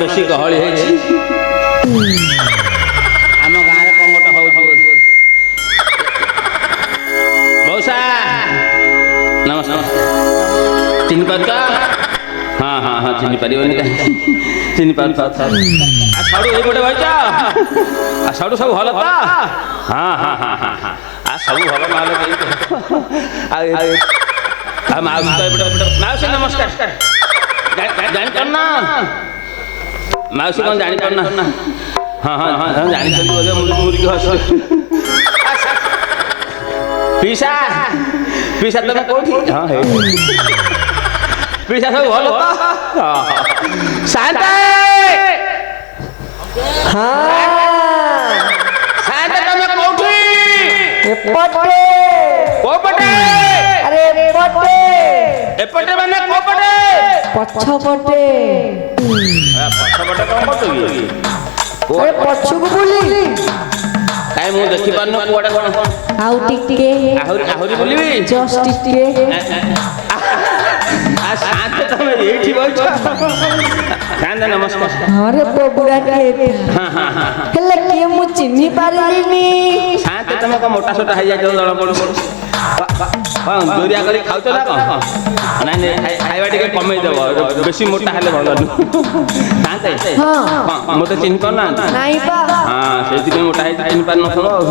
ବେଶୀ ଗହଳି ହେଇଛି। ଆମ ଗାଁରେ କଣ ଗୋଟେ ହଉଛି। ମଉସା ନମସ୍କାର। ଚିହ୍ନି ପାରୁଛ? ହଁ ହଁ ହଁ ଚିହ୍ନି ପାରିବନି କାହିଁକି? ଚିହ୍ନି ପାରୁଛ? ସଡ଼ୁ ଏଇପଟେ ବଇଛ? ସଡ଼ୁ ସବୁ ଭଲ ତ? ହଁ ହଁ ହଁ ହଁ ହଁ। ସବୁ ଭଲ ନହେଲେ ଆଉ ମାଉସୀ ତ ଏପଟେ ମାଉସୀ ନମସ୍କାର। ଜାଣିପାରୁନ? ମାଉସୀ କଣ ଜାଣିପାରୁନ? ହଁ ହଁ ହଁ ଜାଣିଛନ୍ତି ବୋଧେ ମୁରିକି ହସ। ପିସା ପିସା ତମେ କୋଉଠି? ହଁ ହେଇ ପିସା ସବୁ ଭଲ ତ? ସାନ୍ତେ ସାନ୍ତେ ତମେ କୋଉଠି? ଏପଟେ। କୋଉପଟେ? ଆରେ ଏପଟେ। ଏପଟେ ମାନେ କୋଉପଟେ? ପଛପଟେ। ପଛପଟେ କଣ କରୁଛୁ କି? ଆରେ ପଛକୁ ବୁଲି। କାଇଁ ମୁଁ ଦେଖିପାରୁନି କୁଆଡେ କଣ? ଆଉ ଟିକେ। ଆହୁରି ବୁଲିବି? ଜଷ୍ଟ ଟିକେ। ସାନ୍ତେ ତମେ ଏଇଠି ବଇଛ? ସାନ୍ତେ ନମସ୍କାର। ଆରେ ପ୍ରଭୁରା ହେଲେ କିଏ ମୁଁ ଚିହ୍ନି ପାରିଲିନି। ସାନ୍ତେ ତମେ କଣ ମୋଟା ସୋଟା ହେଇଯାଇଛ ଜଣା ପଡୁଛି। କଣ ଜୋରିଆ କରି ଖାଉଛ ନା କଣ? ନାଇଁ ନାଇଁ ଖାଇବା ଟିକେ କମେଇ ଦେବ, ବେଶୀ ମୋଟା ହେଲେ ଭଲ ନୁହଁ। ସାନ୍ତେ ମୋତେ ଚିହ୍ନି ପାରୁନାହାନ୍ତି? ନାଇଁ ପା। ହଁ ସେଇଥିପାଇଁ ମୋଟା ହେଇଛି, ଚିହ୍ନି ପାରୁନଥିବ ଆଉ।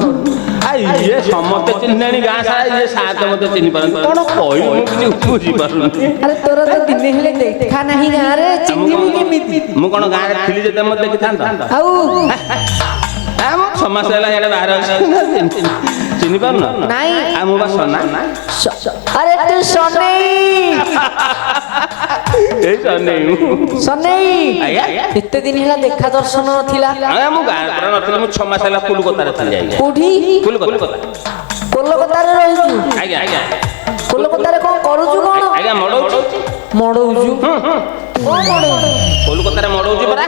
ଇଏ ସମସ୍ତେ ଚିହ୍ନିଲେଣି ଗାଁ ସାରା, ଇଏ ସାନ୍ତେ ମୋତେ ଚିହ୍ନି ପାରନ୍ତି। କଣ କହିବି ମୁଁ କିଛି ବୁଝିପାରୁନି। ଆରେ ତୋର ତ ଦିନେ ହେଲେ ଦେଖା ନାହିଁ ଗାଁରେ, ଚିହ୍ନିବୁ କେମିତି? ମୁଁ କଣ ଗାଁରେ ଥିଲି ଯେ ତମେ ଦେଖିଥାନ୍ତ? ଆଉ 6 ମାସ ହେଲା ଇଆଡ଼େ ବାହାରେ ଅଛି, ଚିହ୍ନି ପାରୁନ? ନାଇଁ। ଆଉ ମୁଁ ବା ସନା। ଆରେ ତୁ ସନେଇ। ଏଇ ସନେଇ ସନେଇ। ଆଜ୍ଞା ଏତେ ଦିନ ହେଲା ଦେଖା ଦର୍ଶନ ନଥିଲା। ମୁଁ ଗାଁରେ ପୁରା ନଥିଲି, ମୁଁ 6 ମାସ ହେଲା କୋଲକାତାରେ ଥିଲି। କୋଉଠି? କୋଲକାତାରେ ରହିଛୁ? ଆଜ୍ଞା ଆଜ୍ଞା। କୋଲକାତାରେ କଣ କରୁଛୁ କଣ? ଆଜ୍ଞା ମଡ଼ଉଛି। ମଡ଼ଉଛୁ? କଣ ମଡ଼ଉଛୁ? କୋଲକାତାରେ ମଡ଼ଉଛି ପରା।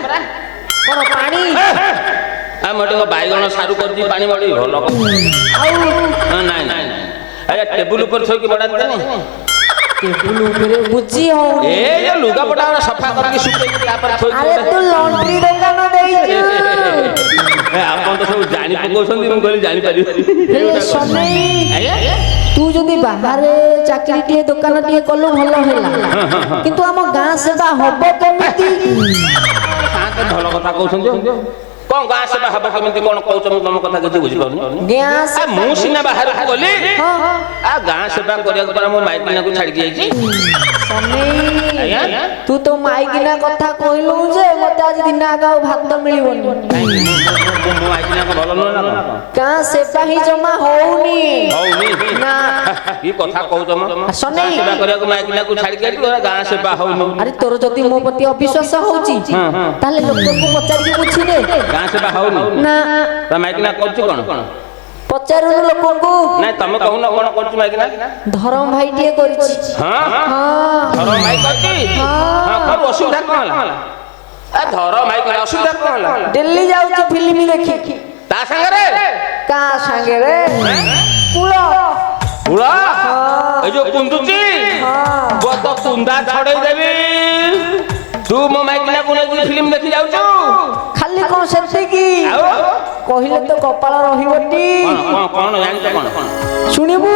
କଣ ପାଣି? ମୁଁ ଟିକେ ବାଇଗଣ ସାରୁ କରିଛି, ପାଣି ମଡ଼େଇ ଭଲ। ଆଉ ନାଇଁ ନାଇଁ ଆଜ୍ଞା, ଟେବୁଲ ଉପରେ ଥୋଇକି ମଡ଼ାନ୍ତିନି? ଟେବୁଲ ଉପରେ ବୁଝି ହଉନି। ଏ ଯୋଉ ଲୁଗାପଟା ସଫା କରିକି ଶୁଖେଇକି ତାପରେ ଥୋଇକି। ଆରେ ତୁ ଲଣ୍ଡ୍ରି ଦୋକାନ ଦେଇଛୁ? ଆପଣ ତ ସବୁ ଜାଣି ପକଉଛନ୍ତି, ମୁଁ କହିଲି ଜାଣିପାରିବି। ତୁ ଯଦି ବାହାରେ ଚାକିରିଟିଏ ଦୋକାନଟିଏ କଲୁ ଭଲ ହେଲା, କିନ୍ତୁ ଆମ ଗାଁ ସେବା ହବ କେମିତି? ସାନ୍ତେ ଭଲ କଥା କହୁଛନ୍ତି। କଣ ଗାଁ ସେବା ହବ କେମିତି କଣ କହୁଛ? ମୁଁ ତମ କଥା କିଛି ବୁଝିପାରୁନି। ମୁଁ ସିନା ବାହାରକୁ ଗଲି, ଗାଁ ସେବା କରିବାକୁ ପରା ମୋ ମାଇକିନାକୁ ଛାଡ଼ିକି ଯାଇଛି। ତୁ ତ ମାଇକିନା କଥା କହିଲୁ ଯେ ମତେ ଆଜି ଦିନ ଆଗ ଆଉ ଭାତ ମିଳିବନି। ଭଲ ନୁହେଁ ନା? ଗାଁ ସେବା ହିଁ ଜମା ହଉନି। ନା କି କଥା କହୁଛ? ସେବା କରିବାକୁ ମାଇକିନାକୁ ଛାଡ଼ିକି ଯାଇଛି, ଗାଁ ସେବା ହଉନି। ଆରେ ତୋର ଯଦି ମୋ ପ୍ରତି ଅବିଶ୍ୱାସ ହଉଛି, ତାହେଲେ ଲୋକଙ୍କୁ ପଚାରିକି ବୁଝିଦେ। ଗାଁ ସେବା ହଉନି ନା। ତା ମାଇକିନା କରୁଛି କଣ? ପଚାରୁନୁ ଲୋକଙ୍କୁ। ନାଇଁ ତମେ କହୁନ କଣ କରୁଛି ମାଇକିନା? ଧରମ ଭାଇଟିଏ କରିଛି। ଧରମ ଭାଇ କରିଛି? ଅସୁବିଧା କଣ ହେଲା? ଧରମ ଭାଇ କଲେ ଅସୁବିଧା କଣ ହେଲା? ଦିଲ୍ଲୀ ଯାଉଛି ଫିଲ୍ମ ଦେଖି। ତା ସାଙ୍ଗରେ? କା ସାଙ୍ଗରେ? କୂଳ। କୂଳ? ଏଇ ଯୋଉ କୁନ୍ଦୁଚି? ତ କୁନ୍ଦା ଛଡେଇ ଦେବି। ତୁ ମୋ ମାଇକିନାକୁ ନେଇକି ଫିଲ୍ମ ଦେଖି ଯାଉଛୁ? ଖାଲି କଣ ସେତିକି? କହିଲେ ତ କପାଳ ରହିବଟି। କଣ ଜାଣିଛ? କଣ ଶୁଣିବୁ?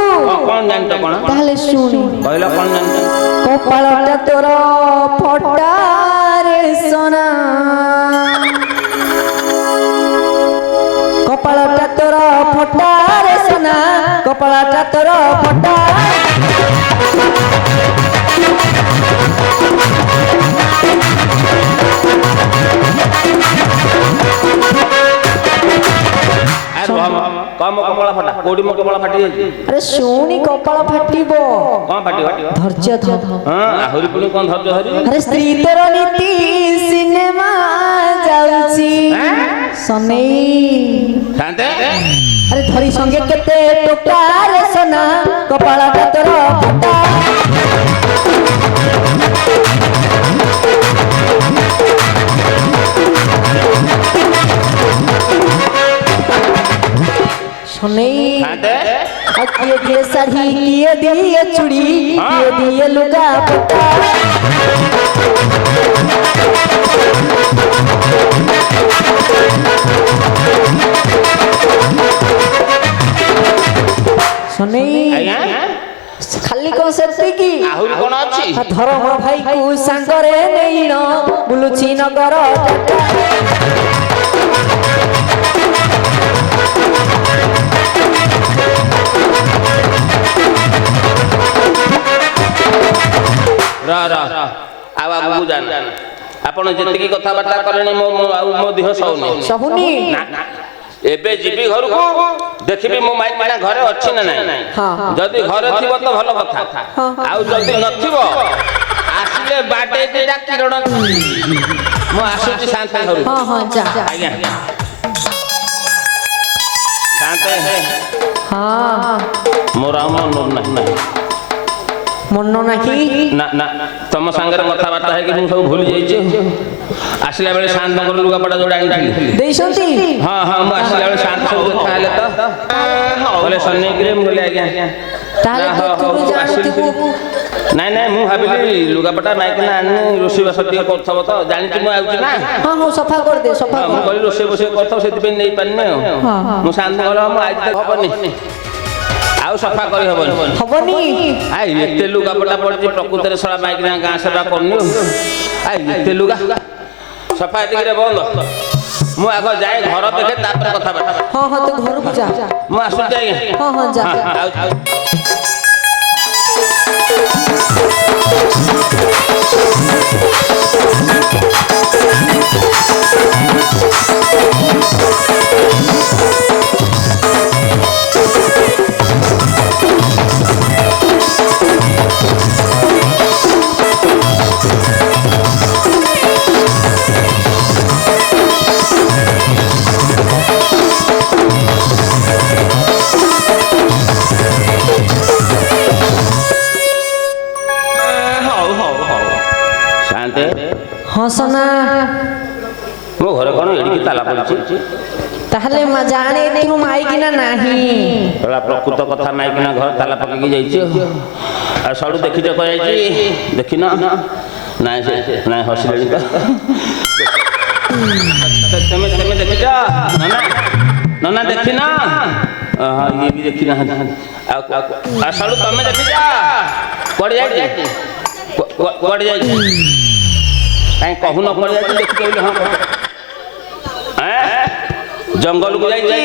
କଣ ଜାଣିଛ? କଣ ତାହେଲେ ଶୁଣି କହିଲ? କଣ ଜାଣିଛ? କପାଳଟା ତୋର ଫଟାରେ সোনা, କପାଳଟା ତୋର ଫଟାରେ সোনা, କପାଳଟା ତୋର ଫଟା। କପାଳ ଫଟା କୋଉଠି? ମୋ କପାଳ ଫାଟି ଯାଇଛି। ଆରେ ଶୁଣି କପାଳ ଫାଟିବ। କଣ ଫାଟିବ? ଧୈର୍ଯ୍ୟ ଧର। ଆହୁରି ପୁଣି କଣ ଧୈର୍ଯ୍ୟ ଧରି? ଆରେ ସ୍ତ୍ରୀ ତୋର ନୀତି ସିନେମା ଯାଉଛି ସନେଇ। ଆରେ ଧରି ସଙ୍ଗେ କେତେ ଟୋକାରେ সোনা, କପାଳଟା ତୋର ଫଟା। ଶୁନେଇ ଶାନ୍ତେ ଆଉ କିଏ ଦିଏ ଶାଢ଼ୀ କିଏ ଦିଏ ଚୁଡ଼ି କିଏ ଦିଏ ଲୁଗା ପଟା ଶୁନେଇ ଆଜ୍ଞା ଖାଲି କଣ ସେତିକି ଆହୁରି କଣ ଅଛି? ଧରମ ଭାଇକୁ ସାଙ୍ଗରେ ନେଇଣ ବୁଲୁଛି ନଗର ଆଉ ଆଗକୁ ଜାଣ ଆପଣ ଯେତିକି କଥାବାର୍ତ୍ତା କଲେଣି ମୋ ଦେହ ସହୁନି ସହୁନି ଏବେ ଯିବି ଘରକୁ ଦେଖିବି ମୋ ମାଇକିନା ଘରେ ଅଛି ନା ନାହିଁ ଯଦି ଘରେ ଥିବ ତ ଭଲ କଥା ଆଉ ଯଦି ନଥିବ ଆସିଲେ ବାଟେଇକି କିରଣ ମୁଁ ଆସୁଛି ଶାନ୍ତେ ଘରକୁ ଆଜ୍ଞା ଶାନ୍ତେ ମୋର ଆଉ ମନ ନାହିଁ ମନ ନାହିଁ ନା ନା ତମ ସାଙ୍ଗରେ କଥାବାର୍ତ୍ତା ହେଇକି ମୁଁ ସବୁ ଭୁଲି ଯାଇଛି ଆସିଲା ବେଳେ ଶାନ୍ତଙ୍କର ଲୁଗାପଟା ଯୋଉଟା ଆଣିଥିଲି ଦେଇଛନ୍ତି ହଁ ହଁ ମୁଁ ଆସିଲା ବେଳେ ଶାନ୍ତ ସବୁ ଦେଖା ହେଲେ ତ କହିଲେ ସନେଇକିରେ ମୁଁ କହିଲି ଆଜ୍ଞା ତାହେଲେ ତୁ ଜାଣିଥିବୁ ନାଇଁ ନାଇଁ ମୁଁ ଭାବିଲି ଲୁଗାପଟା ମାଇକିନା ଆଣିନି ରୋଷେଇବାସ ଟିକେ କରୁଥିବ ତ ଜାଣିଛି ମୁଁ ଆଉଛି ନା ହଁ ସଫା କରିଦେ ସଫା ମୁଁ କହିଲି ରୋଷେଇ ବସେଇ କରୁଥିବ ସେଥିପାଇଁ ନେଇପାରିନି ଆଉ ମୁଁ ଶାନ୍ତ କହିଲ ମୁଁ ଆଜି ତ ହବନି ଆଉ ସଫା କରି ହବନି ଏତେ ଲୁଗାପଟା ପଡିଛି ପ୍ରକୃତରେ ଶଳା ମାଇକିନା ଗାଁ ସେବା କରୁନି ଏତେ ଲୁଗା ସଫା ଏତିକିରେ ବନ୍ଦ ମୁଁ ଆଗ ଯାଏ ଘର ଦେଖେ ତାପରେ କଥାବାର୍ତ୍ତା ହଁ ତୁ ଘରକୁ ଯା ମୁଁ ଆସୁଛି ଆଜ୍ଞା ହଁ ଯା ହଁ ସନା ମୋ ଘରେ କଣ ଏଡ଼ିକି ତାଲା ପଡ଼ିଛି ତାହେଲେ ଜାଣେ ତୁ ମାଇକିନା ନାହିଁ ପ୍ରକୃତ କଥା ମାଇକିନା ଘର ତାଲା ପକେଇକି ଯାଇଛି ଆଉ ସଡ଼ୁ ଦେଖିଛ କହିଯାଇଛି ଦେଖିନ ନାଇଁ ନାଇଁ ହସିଲେଣି ତ ତମେ ଦେଖିଛ ନନା ଦେଖିନ ଇଏ ବି ଦେଖିନାହାନ୍ତି ଆଉ ସଡ଼ୁ ତମେ ଦେଖିଛ କୁଆଡ଼େ ଯାଇଛି କୁଆଡ଼େ ଯାଇଛି କାହିଁ କହୁନ କୁଆଡ଼େ ଯାଇଛି ଦେଖିଛ ବୋଲି ହଁ ଜଙ୍ଗଲକୁ ଯାଇଛି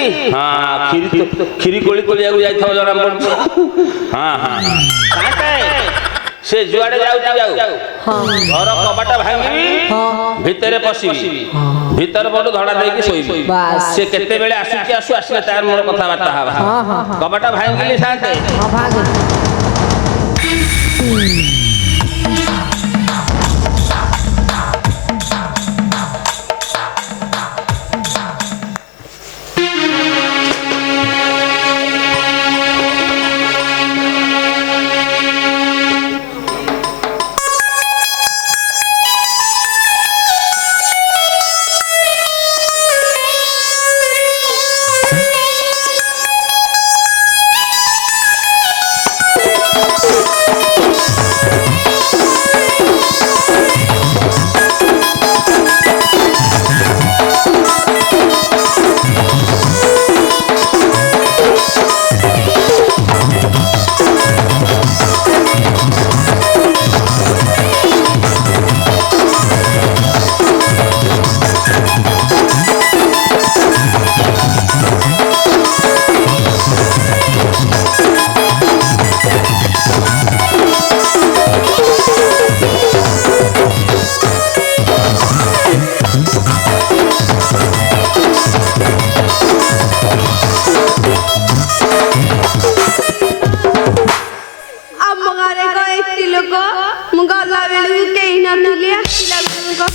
କ୍ଷୀରି କୋଳି ତୋଳିବାକୁ ଯାଇଥିବ ଜଣା ପଡୁଛି ସେ ଯୁଆଡେ ଯାଉଛି ଯାଉ ଘର କବାଟ ଭାଙ୍ଗିବି ଭିତରେ ପଶିବି ଭିତର ପଟୁ ଧଡ଼ା ଦେଇକି ଶୋଇବି ସେ କେତେବେଳେ ଆସୁଛି ଆସିଲେ ତାର ମୋର କଥାବାର୍ତ୍ତା ହବା କବାଟ ଭାଙ୍ଗିଲି ଶାନ୍ତେ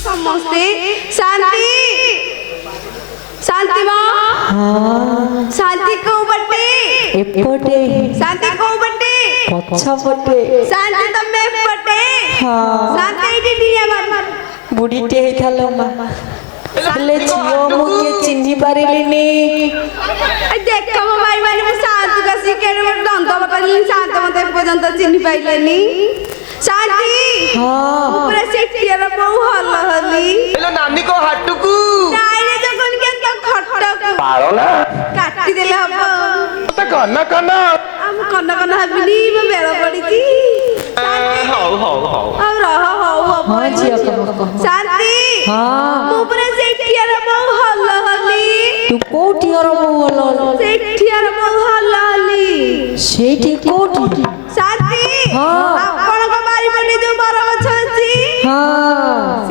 ସମସ୍ତେ ଶାନ୍ତି ଶାନ୍ତି ମା ଶାନ୍ତି କୋଉ ପଟେ ଏପଟେ ଶାନ୍ତି କୋଉ ପଟେ ପଛପଟେ ଶାନ୍ତି ତମେ ଏପଟେ ଶାନ୍ତି ଏଇଠି ନିଆ ମାର ବୁଢ଼ୀଟେ ହେଇଥାଲ ମା ହେଲେ ଝିଅ ମୁଁ କିଏ ଚିହ୍ନି ପାରିଲିନି। ଦେଖ ମୋ ଭାଇ ମାନେ ମୁଁ ଶାନ୍ତି କସି କେଡେ ବଡ ଦନ୍ତ ବକଲି ଶାନ୍ତ ମତେ ପର୍ଯ୍ୟନ୍ତ ଚିହ୍ନି ପାଇଲେନି। ଶାନ୍ତି ହଁ ପୁରା ସେଠିର ବହୁ ହଲ ହଲି ହେଲୋ ନାନୀ କో ହାଟକୁ ନାଇରେ ଜଗନ କେ ତ ଖଟକୁ ପାଳନା କାଟି ଦେଲେ ହବ। ମତେ କନ କନ ଆମ କନ କନ ଭାବିଲି ମୋ ବେଳ ପଡିଛି। ହଉ ହଉ ହଉ ଆଉ ରହ ହଉ ହବ ହଁ ଝିଅ କହ। ଶାନ୍ତି ହଁ ମୁଁ ପୁରା ସେଠିର ବହୁ ହଲ ହଲି ତୁ କୋଉଠି ହର ବୋଉ ଭଲ ସେଠିର ବହୁ ହଲ ହଲି। ସେଇଠି କୋଉଠି? ଶାନ୍ତି ହଁ। ଆପଣଙ୍କ ବାରିପଟେ ଯୋଉ ବର ଗଛ ଅଛି ହଁ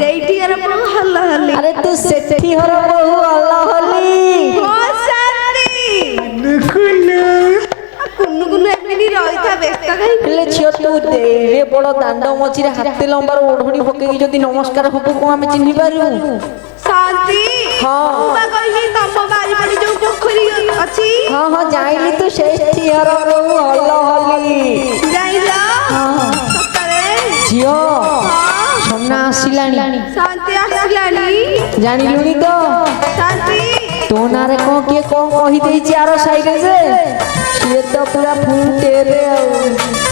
ସେଇଠି ବହୁ ହଲ ହଲି। ଆରେ ତୁ ସେଠି ହର ବୋଉ ଭଲ ହଲି। ଓ ଶାନ୍ତି କୁନୁ କୁନୁ ଏମିତି ରହିଥା ବ୍ୟସ୍ତ କାହିଁକି? ହେଲେ ଝିଅ ତୁ ଏଡେ ବଡ ଦାଣ୍ଡ ମଝିରେ ହାତେ ଲମ୍ବାର ଓଢଣୀ ପକେଇକି ଯଦି ନମସ୍କାର ହବୁ କଣ ଆମେ ଚିହ୍ନି ପାରିବୁ? ଶାନ୍ତି ହଁ। ମୁଁ ବା କହିଲି ତମ ବାରିପଟେ ଯୋଉ ପୋଖରୀ ଅଛି ହଁ ହଁ ଜାଇଲି ତୁ ସେଠି ହର ବୋଉ ଭଲ ହଲି। ଯାଇଲ ହଁ। ସକାଳେ ଝିଅ ହଁ ସନା ଆସିଲାଣି ଶାନ୍ତି ଆସିଲାଣି। ଜାଣିଲୁଣି ତ? ଶାନ୍ତି ତୋ ନାଁରେ କଣ କିଏ କଣ କହିଦେଇଛି ଆର ସାଇଡରେ ଯେ ସିଏ ତ ପୁରା ଫୁଲ ଟେରେ ଆଉ।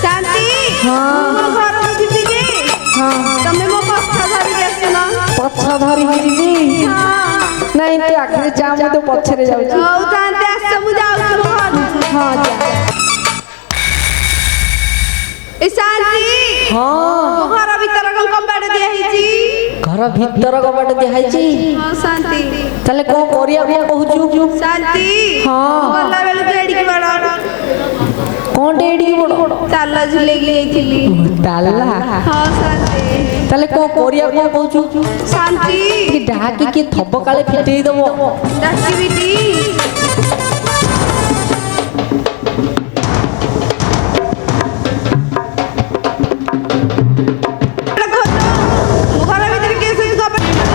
ଶାନ୍ତି ହଁ। ମୁଁ ମୋ ଘରକୁ ଯିବି ଯେ ହଁ ତମେ ମୋ ପଛ ଧରିକି ଆସୁନ। ପଛ ଧରିକି ଯିବି। ନାଇଁ ତୁ ଆଗରେ ଯା ମୁଁ ତ ପଛରେ ଯାଉଛି। ହଉ ଶାନ୍ତି ଆସ ମୁଁ ଯାଉଛି ମୋ ଘରକୁ। ହଁ ଯା। ଏ ଶାନ୍ତି ହଁ ମୋ ଘର ଭିତର କଣ କବାଟ ଦିଆ ହେଇଛି? ଘର ଭିତର କବାଟ ଦିଆହେଇଛି। ହଁ ଶାନ୍ତି ତାହେଲେ କଣ କରିବା କଣ କହୁଛୁ? ଶାନ୍ତି ହଁ। ଗଲା ବେଳକୁ ଏଡିକି ବଡ କଣଟେ ଏଡିକି ବଡ ତାଲା ଝୁଲେଇକି ଯାଇଥିଲି। ତାଲା। ହଁ ଶାନ୍ତି ତାହେଲେ କଣ କରିବା କଣ କହୁଛୁ? ଶାନ୍ତି ଟିକେ ଡାକି କିଏ ଥବ କାଳେ ଫିଟେଇ ଦବ। ଡାକିବି ଟି? ଘର ଭିତରେ କିଏ ଶୋଇଛି କବାଟ ଖୋଲ।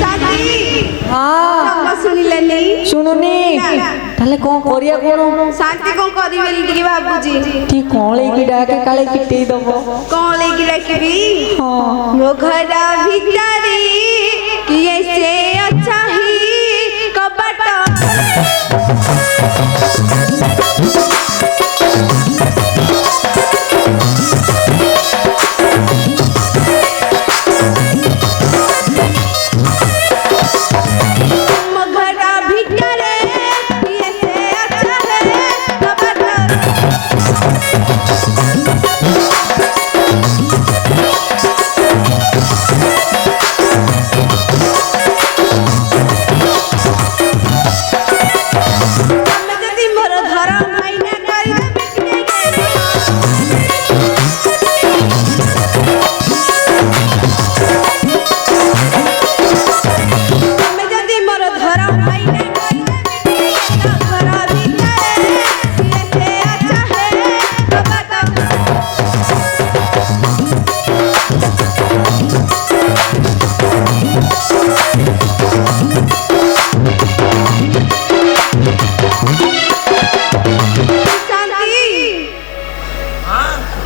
ଶାନ୍ତି ହଁ ଜମା ଶୁଣିଲେନି। ଶୁଣୁନି ତାହେଲେ କଣ କରିବା କଣ? ଶାନ୍ତି କଣ କରିବି ବୋଲି ଟିକେ ଭାବୁଛି। ଟିକେ କଅଁଳେଇକି ଡାକେ କାଳେ ଫିଟେଇ ଦବ। କଣ ଲେଇକି ଡାକିବି? ହଁ ମୋ ଘର ଭିତରେ କିଏ ସେ ଅଛାହି କବାଟ ମୋ ଘର ଭିତରେ କିଏ ସେ ଅଛାହି କବାଟ ତମେ ଯଦି ମୋର ଧର ଭାଇନା କରିଦେବେ ତମେ ଯଦି ମୋର ଧର ଭାଇନା କରିଦେବେ ଘର ଭିତରେ କିଏ ସେ ଅଛାହି କବାଟ ଶାନ୍ତି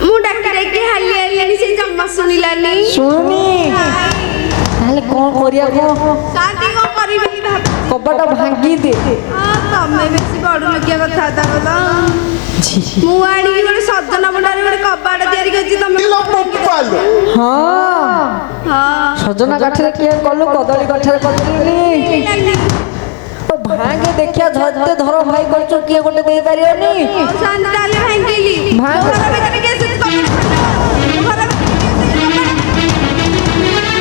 ମୁଁ ଡାକି ଡାକି ହାଲି ହାଲିଆଣି ସେ ଜମା ଶୁଣିଲାନି। ଶୁଣୁନି ତାହେଲେ କଣ କରିବା କଣ? ଶାନ୍ତି କଣ କରିବି ବୋଲି ଭାବୁ କବାଟ ଭାଙ୍ଗି ଦେ। ତମେ ବେଶୀ ବଡ ଲୋକିଆ କଥାବାର୍ତ୍ତା କଲ। ମୁଁ ଆଣିକି ଗୋଟେ ସଜନା ବଣ୍ଡାରେ ଗୋଟେ କବାଟ ତିଆରି କରିଛି ତମେ ହଁ ହଁ ସଜନା କାଠରେ କିଏ କଲୁ କଦଳୀ କାଠରେ କରିଦେଲି। ଭାଙ୍ଗେ ଦେଖିଆ ଧରତେ ଧର ଭାଇ କରିଛୁ କିଏ ଗୋଟେ ଦେଇପାରିବନି। ଶାନ୍ତି ତାହେଲେ ଭାଙ୍ଗିଲି। ଭାଙ୍ଗ। ମୋ ଘର ଭିତରେ କିଏ ଶୋଇଛି କବାଟ ଖୋଲ। ମୋ ଘର ଭିତରେ କିଏ ଶୋଇଛି କବାଟ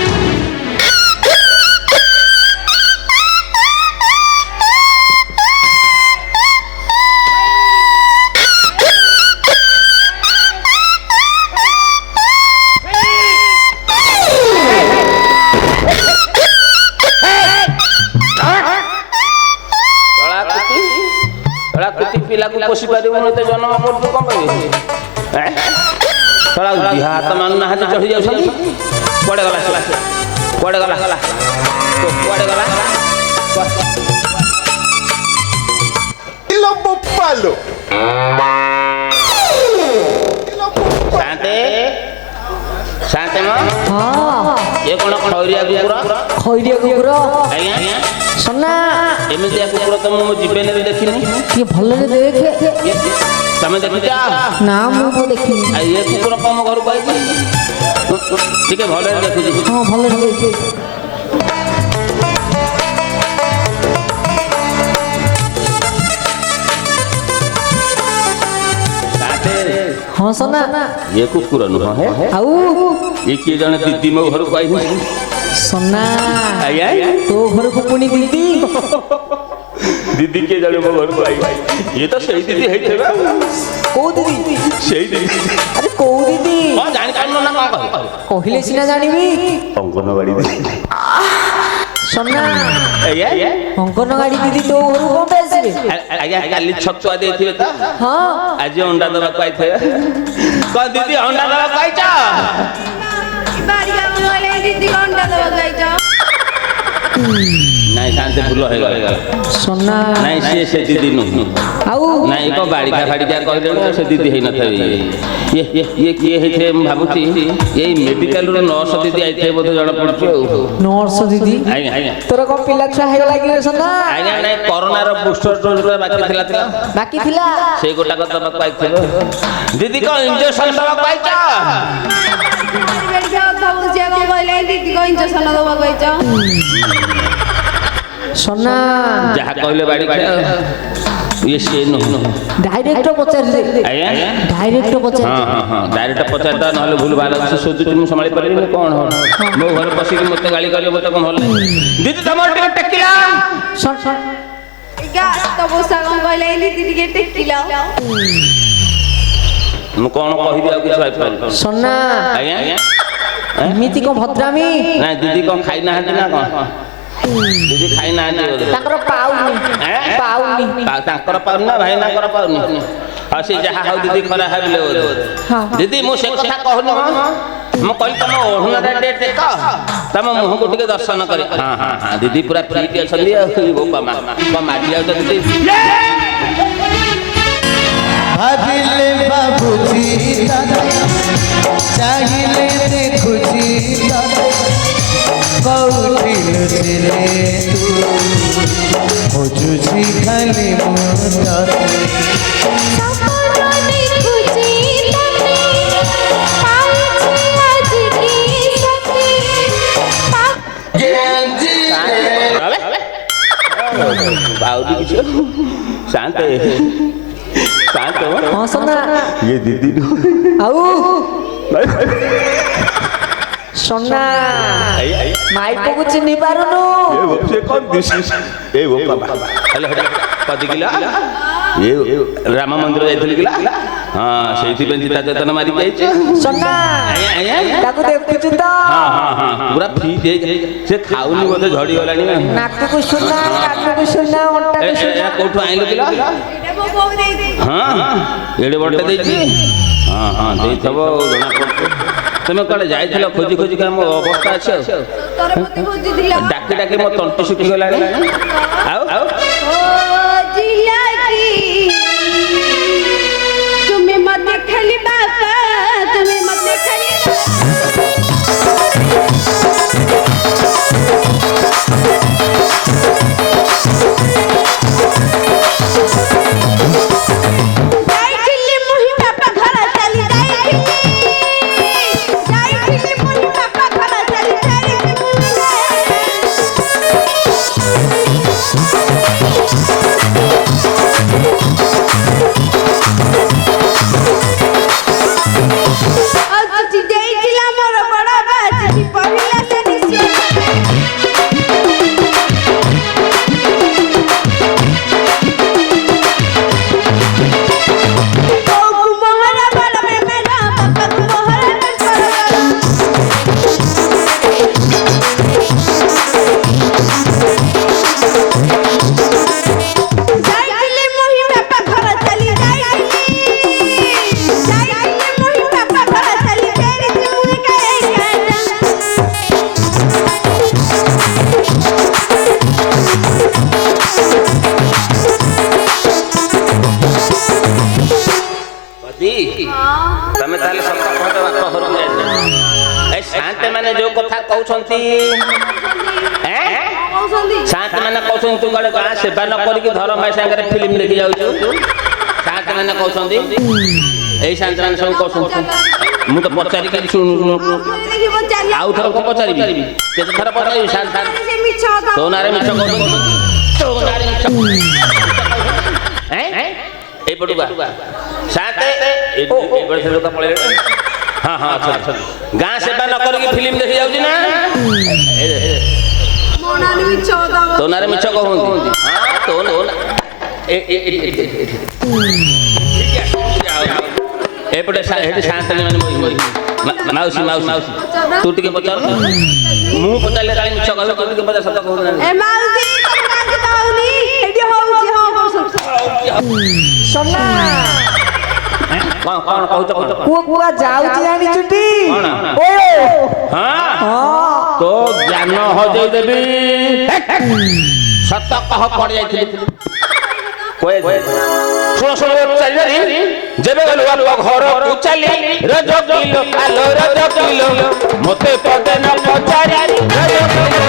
କଳାକୃତି ପିଲାକୁ ପୋଷି ପାରିବୁନି ତ ଜନ୍ମ କରୁଛୁ କଣ ପାଇଁ? କଳାକୃତି ହାତ ମାନୁନାହାନ୍ତି ଚଢ଼ି ଯାଉଛନ୍ତି। କୁଆଡ଼େ ଗଲା ସେ? କୁଆଡ଼େ ଗଲା? କୁଆଡ଼େ ଗଲା? ଶାନ୍ତେ ଶାନ୍ତେ ମ ହଁ ଏ ये कौन खैरिया कुकुर ଖଇରିଆ କୁକୁର आज्ञा ସୁନା एमती कुकुर तो मो जीवन में देखनी ଟିକେ ଭଲରେ ଦେଖେ तमें देखी ନା ମୁଁ ତ ଦେଖିନି ये कुकुर कम घर को आई भले देखुची ହଁ ଭଲରେ ଦେଖେ ହଁ ସୁନା ये कुकुर नुह है ଆଉ ये किए जने दीदी मो घर को आई ସୁନା आज्ञा ତୋ ଘରକୁ ପୁଣି ଦିଦି दीदी किए जने मो घर को आई ये तो सही दीदी है थे କୋଉ ଦିଦି सही दीदी ଆରେ କୋଉ ଦିଦି कौन जान कान ना कौन କହିଲେ ସିନା ଜାଣିବି अंगनवाड़ी दीदी ସୁନା आज्ञा ଅଙ୍ଗନବାଡି ଦିଦି ତୋ ଘରକୁ କଣ ପାଇଁ ଆସିବେ आज्ञा काली छतुआ देथिबे त ହଁ आज अंडा दबा को आइथे कौन दीदी अंडा दबा को आइचा बाड़ी का मोबाइल दीदी का अंडा दबा जाइछो नहीं शांति भूल हो गला ସୁନା नहीं से दीदी नु ଆଉ नहीं को बाड़िका फाड़िका कहले से दीदी है न थे ये किए है थे भाबुती ये मेडिकल रो नर्स दीदी आइथे बोध जण पड़छु ନର୍ସ ଦିଦି आज्ञा आज्ञा ତୋର କଣ ପିଲା ଛୁଆ ହେଇଗଲା କି ରେ ସୁନା आज्ञा नहीं कोरोना रो बूस्टर डोज रो बाकी थिला ବାକି ଥିଲା से गोटा को दबा को आइथे दीदी को इंजेक्शन दबा को आइचा बेड़ी का था बुझिया को कहले दीदी को इंजेक्शन दबा जाइछो ସୁନା जहा कहले बाड़ी के ये से नु ଡାଇରେକ୍ଟ ପଚାରିଲେ आज्ञा ଡାଇରେକ୍ଟ ପଚାରିଲେ हाँ हाँ हाँ डायरेक्ट पचारता नहले भूल भाल से सोचु तुम संभाली परिबे कोन हो मो घर पसी के मते गाली करियो मते कोन भल दीदी तमर टिके टेकिला ଶୁଣ ଶୁଣ क्या तो बोसा को कहले दीदी के टेकिला मु कोन कहिबी आ कुछ भाई पाल ସୁନା आज्ञा ଏମିତି କଣ ଭଦ୍ରାମୀ ना दीदी कोन खाई ना हंदी ना कोन दीदी खाई ना हंदी ତାଙ୍କର ପାଉନି ପାଉନି ताकर पाउन ना भाई ना कर पाउन हसी जहा हो दीदी खरा हाबिले हाँ। दीदी मु से कथा कहनु मु कहली तम ओढ़ना रे टेक तम मुह को टिके दर्शन करे हां हां हां दीदी पूरा फ्री अछंदी बोपा मा को माटी जाउ दीदी भाबिले बाबूजी दादा चाहिले देखुजी दादा कौटिल दिले तू खोजुजी खाली मुदा बाउदी किछ शांत शांत ହଁ ସୁନା ये दीदी ଆଉ ସୁନା ମାଇପକୁ ଚିହ୍ନି ପାରୁନୁ से कौन दिस ए वो बाबा हेलो हेलो कदी किला ये राम मंदिर जाइथली किला हां सेठी बेंची ता जतन मारी जाइछ ସୁନା आया ତାକୁ ଦେଖୁଛୁ ତ हां हां हां पूरा फ्री दे से खाउनी बोधे झड़ी गलानी ନାକକୁ ସୁନା କାନକୁ ସୁନା ଅଣ୍ଟାକୁ ସୁନା कोठु आइलो किला एटा बो बो देई दे हां एडे बड़टे देछि हां हां देइथबो जणा पड़तो तमे कड़े जाइथिलो खोजी खोजी का अवस्था अछि तोर पति खोजी दिला डाकी डाकी मो तंटी सुखी गलानी आउ आउ ओ जिया की तुम्हें मत खाली बाबा तुम्हें मत खाली जाइथिली मोहि बापा घर चली जाइथिली मोहि बापा घर चली शांत माने जो कथा कहउछंती କହୁଛନ୍ତି शांत माने कहउछंती तू गडे गां सेवा न करी कि धर्म भाई संगे फिल्म देखि जाउछु शांत माने कहउछंती एई शांत माने सब कहउछंती मु तो पचारि के सुनु ଦେଖି ପଚାରିଲେ आउ थर को पचारिबी केते थर पचारिबी शांत ସେ ମିଛ କଥା तो नारे मिछ कहउछंती तो नारे मिछ हैं ए पटुका शांत ए बड़े से लोग पळे हां हां अच्छा गां सेवा न करी कि फिल्म देखि जाउछि ना ମୋ ନାନୀ ମିଛ କଥା तो नारे मिछ कहउछंती हां तो ए एपटे शांत माने माउसी माउसी तू टिके पचार मु पचारले काली मिछ कहबे तू टिके पचार सत कहू ना ଏ ମାଉସୀ ତମେ କାହିଁକି କହୁନି ଏଠି ହଉଛି ହଁ କରୁଛନ୍ତି সোনা कोन कोन कहू तो କୁଆ ଯାଉଛି ଜାଣିଛୁଟି କଣ? ଓ हां ହଁ तो ज्ञान हो जाई देबी सत कह पड़ जाइथिली कोए सुनो सुनो चली जेबे गलुआ घर को चली रज किलो कालो रज किलो मते पदे न पचारी रज किलो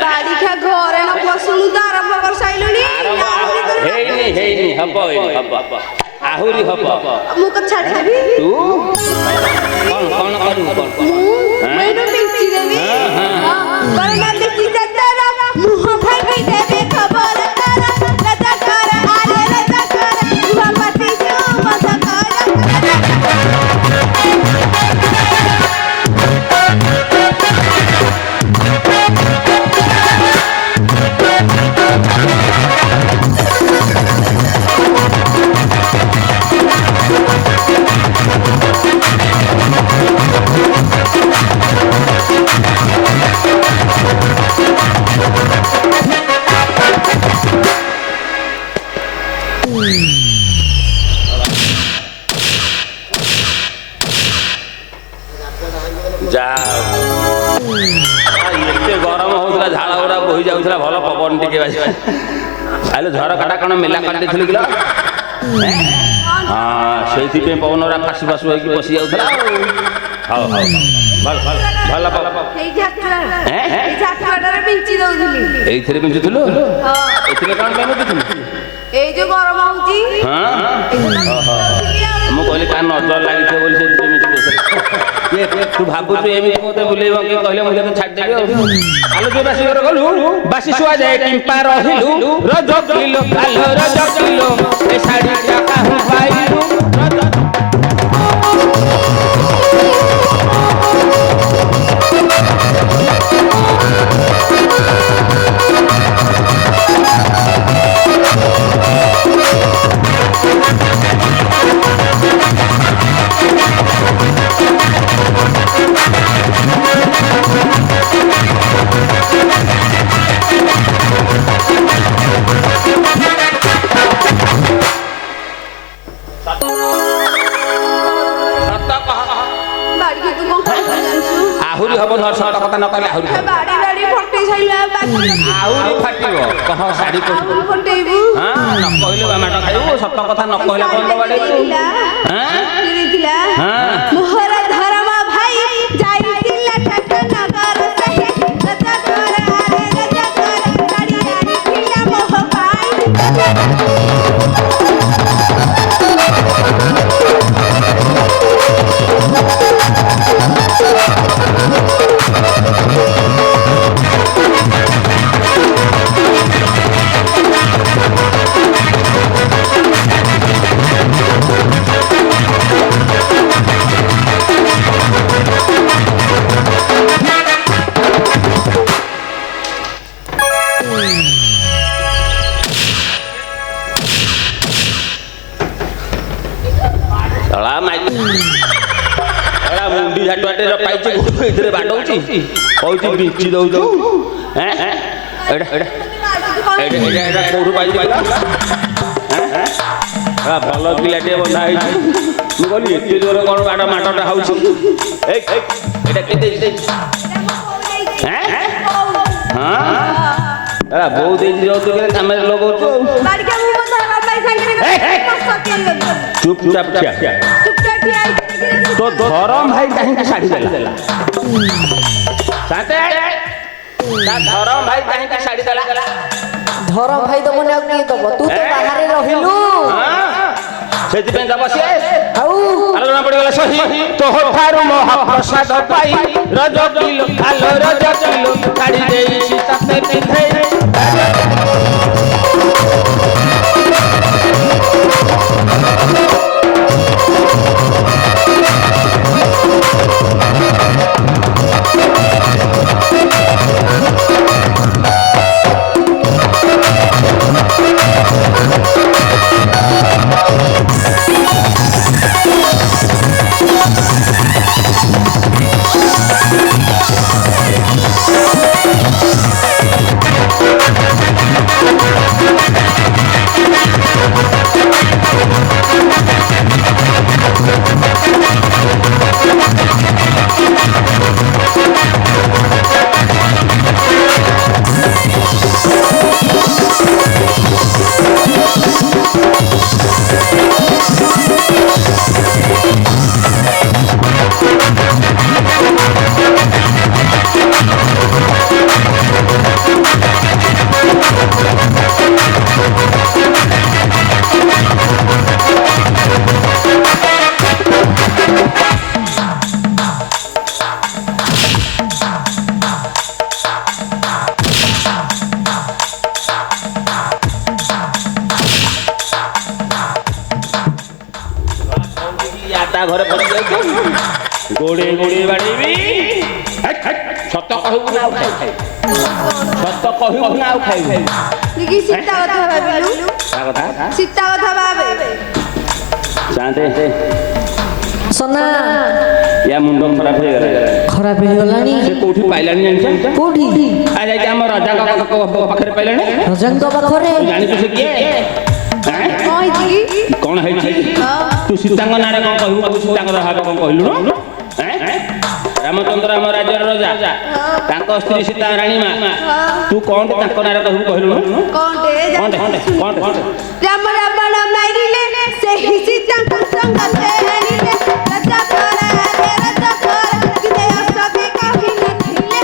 ବାଡି ଖା ଘରେ ନ ପଶୁଣୁ ତ ଆରମ୍ଭ କରିସାଇଲୁଣି ହେଇନି ହବ ଆହୁରି ହବ ମୁଁ କଣ ଛାଡିଦେବି ତୁ କଣ କରିବୁ କଣ ମୁଁ ଏଇଠୁ ପିଞ୍ଚି ଦେବି କରୋନା ଦେଖି ଯାତାରା ମୁହ ଭାଙ୍ଗି ଦେବି ଖବର ତାର ରାଜା କର ଆରେ ରାଜା କର ତୁଆ ପାଟି ଜୁ ମଜା କର एते गरम होउतला झाड़ा उड़ा बोही जाउतला भल पवन टिके बाजी आले झर काटा कोन मेला काटी थली किलो हां सेति पे पवनरा फासी फासु होई कि बसी जाउतला हाउ हाउ भल ଏଇ ଝାଟୁଆଟାରେ ପିଞ୍ଚି ଦଉଥିଲି ଏଇଥିରେ ପିଞ୍ଚୁଥିଲୁ ଏଥିରେ କଣ ପାଇଁ ପିଞ୍ଚୁଥିଲୁ ଏଇ ଯୋଉ ଗରମ ହଉଛି हां ମୁଁ କହିଲି କାନ ନଜର ଲାଗିଥିବ ବୋଲି ସେ ପିଞ୍ଚି ଦଉଥିଲା तू भाबुଛୁ ଏମିତି ମତେ ବୁଲେଇବ କି କହିଲେ ମୁଁ ତତେ ଛାଡି ଦେବି ଆଲୋ ଯୋଉ ବାସି ଘର ଗଲୁ ବାସି ଶୁଆ ଯାଏ କିମ୍ପା ରହିଲୁ ରଜ କିଲୋ କାଲୋ ରଜ କିଲୋ ଏ ଶାଢୀ ଚାକା ହୁ ପାଇଲୁ ରଜ ବାଡି ତୁ କଣ ଖାଇଛୁ ଜାଣିଛୁ ଆହୁରି ହବ ନର ସତ କଥା ନ କହିଲେ ଆହୁରି ହବ ବାଡି ବାଡି ଫଟେଇ ସାଇଲା ଆହୁରି ଫାଟିବ କହ ଶାଢୀ କୋଉ ଫଟେଇବୁ ହଁ ନ କହିଲେ ମାଟ ଖାଇବୁ ସତ କଥା ନ କହିଲା କଣ ବାଡେଇବୁ ଥିଲା ମୋହର ଧର୍ମ ଭାଇ ଯାଇଥିଲା ଠାଟ ନଗର ସେହେ ରାଜା କର ଆରେ ରାଜା କର ଶାଢୀ ଆଣିଥିଲା ମୋହ ପାଇ मुंडी झाटुआटे पाइचे इधरे बाटौची कहूची बिंची दउछु हैं एडा एडा एडा कोरु पाइचे हैं भल पिलाटे बना ମୁଁ କହିଲି ଏତେ ଜୋରେ କ'ଣ ବାଟ ମାଟଟା ହେଉଛି ଏଇଟା କେତେ ହଁ ବୋଉ ଦେଇଛି ଯୌତୁକରେ କାମରେ ଲଗଉଛୁ ବାଡ଼ିକା ମୁଁ ମୋ ଧରମ ଭାଇ ସାଙ୍ଗରେ ଚୁପଚାପ ଠିଆ ତୋ ଧରମ ଭାଇ କାହିଁକି ଶାଢ଼ୀ ଦେଲା ଧରମ ଭାଇ କାହିଁକି ଶାଢ଼ୀ ଦେଲା ଧରମ ଭାଇ ଦବନି ଆଉ କିଏ ଦବ ତୁ ତ ବାହାରେ ରହିଲୁ ସେଥିପାଇଁ ଦବ ସିଏ ଆଉ ଆଲୋଚନା ପଡ଼ିଗଲା ସହି ତୋଠାରୁ ମହାପ୍ରସାଦ ପାଇ ରଜ କିଲୋ ଆଲୋ ରଜ କିଲୋ ଶାଢ଼ୀ ଦେଇଛି ତତେ ପିନ୍ଧେଇ ଘରେ ପଶିଯାଉଛି ଗୋଡେଇ ଗୋଡେଇ ବାଡେଇବି ସତ କହିବୁ ନା ଆଉ ଖାଇବୁ ସତ କହିବୁ ନା ଆଉ ଖାଇବୁ ସୀତା କଥା ଭାବିଲୁ ସୀତା କଥା ଭାବେ ଚାନ୍ଦେ সোনা ୟା ମୁଣ୍ଡ ଖରାପ ହେଇଗଲାଣି ସେ କୋଉଠି ପାଇଲାଣି ଜାଣିଛ କୋଉଠି ଆ ଯାଇକି ଆମ ରାଜାଙ୍କ ପାଖରେ ପାଇଲାଣି ରଜାଙ୍କ ପାଖରେ ଜାଣିଛୁ ସେ କିଏ କଣ ହେଇଛି ତୁ ସୀତାଙ୍କ ନାଁରେ କଣ କହିବୁ ବାବୁ ସୀତାଙ୍କ ଭାବେ କଣ କହିଲୁ ରାମଚନ୍ଦ୍ର ଆମ ରାଜ୍ୟର ରାଜା ତାଙ୍କ ସ୍ତ୍ରୀ ସୀତା ରାଣୀ ମା ତୁ କଣ ତାଙ୍କ ନାଁରେ କହିବୁ କହିଲୁ ରାମ ରାବଣ ମାରିଲେ ସେହି ସୀତାଙ୍କୁ ସଙ୍ଗତେ ଆଣିଲେ ରାଜା କରା କିନେ ଅସଭ୍ୟ କହିନଥିଲେ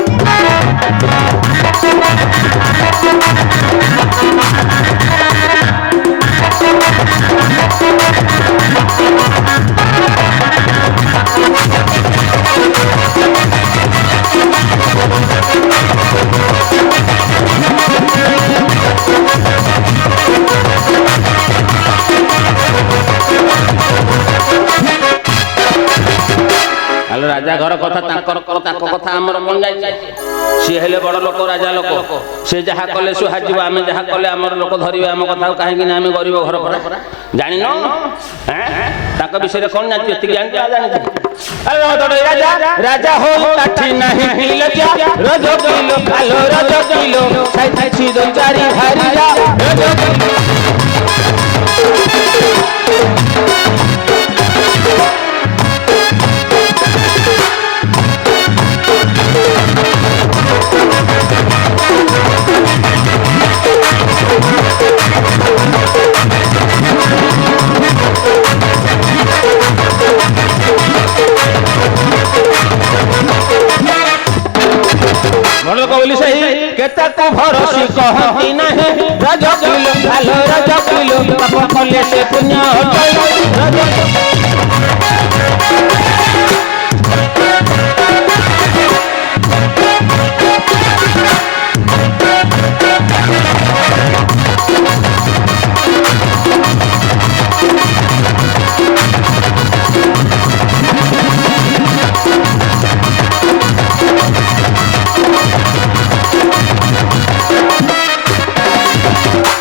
ରାଜା ଘର କଥା ତାଙ୍କ କଥା ଆମର ମନ ଯାଇଛି ସିଏ ହେଲେ ବଡ ଲୋକ ରାଜା ଲୋକ ସେ ଯାହା କଲେ ସୁହାଯିବ ଆମେ ଯାହା କଲେ ଆମର ଲୋକ ଧରିବେ ଆମ କଥା କାହିଁକି ନା ଆମେ ଗରିବ ଘର ପରା ଜାଣିନ ତାଙ୍କ ବିଷୟରେ କଣ ଜାଣିଛୁ ଏତିକି ଜାଣିଛୁ ରାଜା ହଉ କାଠି ନାହିଁ ରଜ କିଲୋ ଖାଲୋ ରଜ କିଲୋ ଖାଇଛି ଦୋ ଚାରି ଭାରି ଯା ରଜ କହିଲି ସେହି କେତେ ଭରସି କହନ୍ତି ନାହିଁ ରଜ କିଲୋ ଖାଲୋ ରଜ କିଲୋ ପାପ କଲେ ସେ ପୁଣ୍ୟ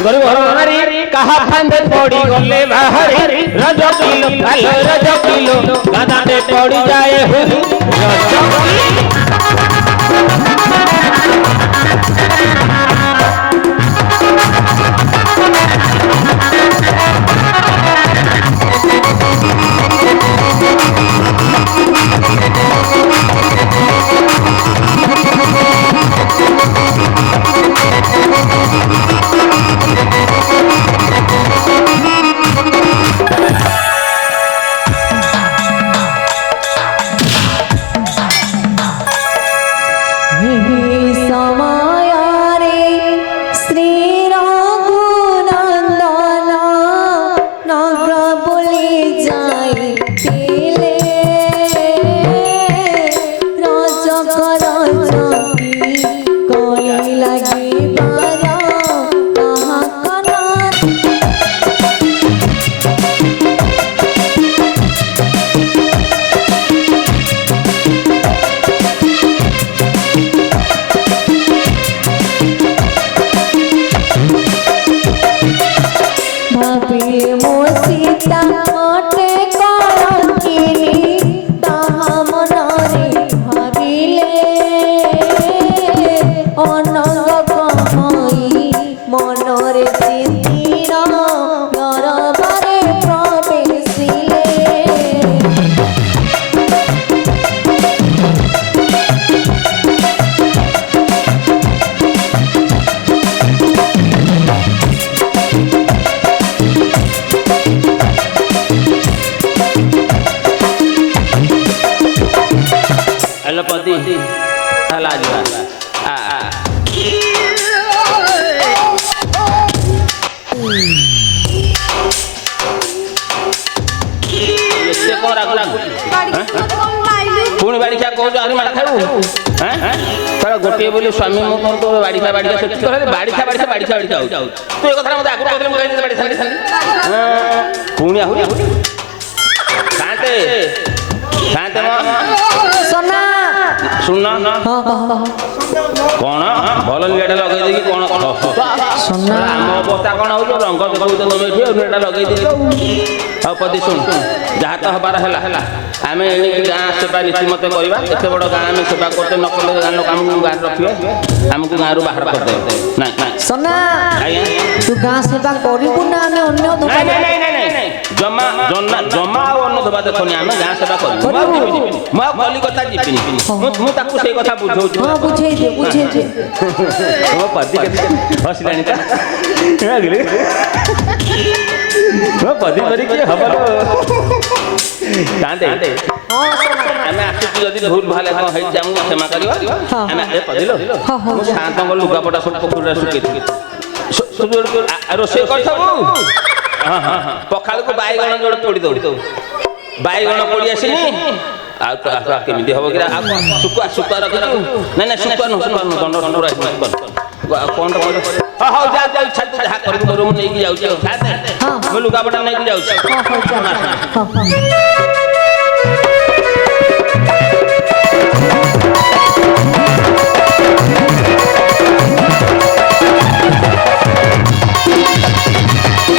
ଗରିବ ଘର ନାରୀ କାହା ଫାନ୍ଦେ ପଡ଼ି ଗଲେ ବାହାରି ରଜ କିଲୋ ଖାଲୋ ରଜ କିଲୋ ଗାଦାଟେ ପଡ଼ି ଯାଏ ରଜ ভাবিলে মো সীতা মতে কলঙ্কিনী তাহা মনরে ভাবিলে অনঙ্গ কহই মনরে চিন্তির নরবরে প্রবেশিলে हेलो पति हला जा आ ये कोन राख राख पुणी बाड़ी क्या कहू आरे मार खाऊ हैं तारा गोटे बोली स्वामी मो कोन तो बाड़ी खा सेठी कहले बाड़ी खा जाऊ तू ए कथा मते आगु कहले मो कहि बाड़ी खाली पुणी आहुरी शांते शांते सोना सुन हाँ हाँ कौन भल निटा लगे देखी कौन सुना आम अवस्था कौन हो रंग देखो तुम ये निटा लगे देखी पति शुण जहाँ तो हबार है आम गाँ सेवा नीतिमत करवा एत बड़ गाँ आम सेवा करते न कले गाँ लोक आमको गाँव रखिए आमको गाँव बाहर करदे ना सोना आज्ञा तू गाँ सेवा करू ना आम अन्य धोबा नहीं जमा जमा और अन्न धोबा देखनी आम गाँ सेवा करू मु कलिकता जीविनी मुझे से कथा बुझाऊँ हाँ बुझे दे मो पति के हसलानी ता मो पति परी के हबलो कांदे आमे आसु जदी भूल भाले को है जामु क्षमा करियो आमे ए पदिलो मो शांत को लुगापटा सब पोखरा सुके रोसे करथबो हां हां पखाल को बाईगण जोड़ तोड़ी दो बाईगण पोड़ी आसीनी आ तो केमिति हबो कि सुकुआ रखि नहीं सुकुआ न दंड दंड रहि कौन हां जा छत जा कर दो मैं नहीं जाऊ हां मैं लुगापटा नहीं जाऊ हाँ हाँ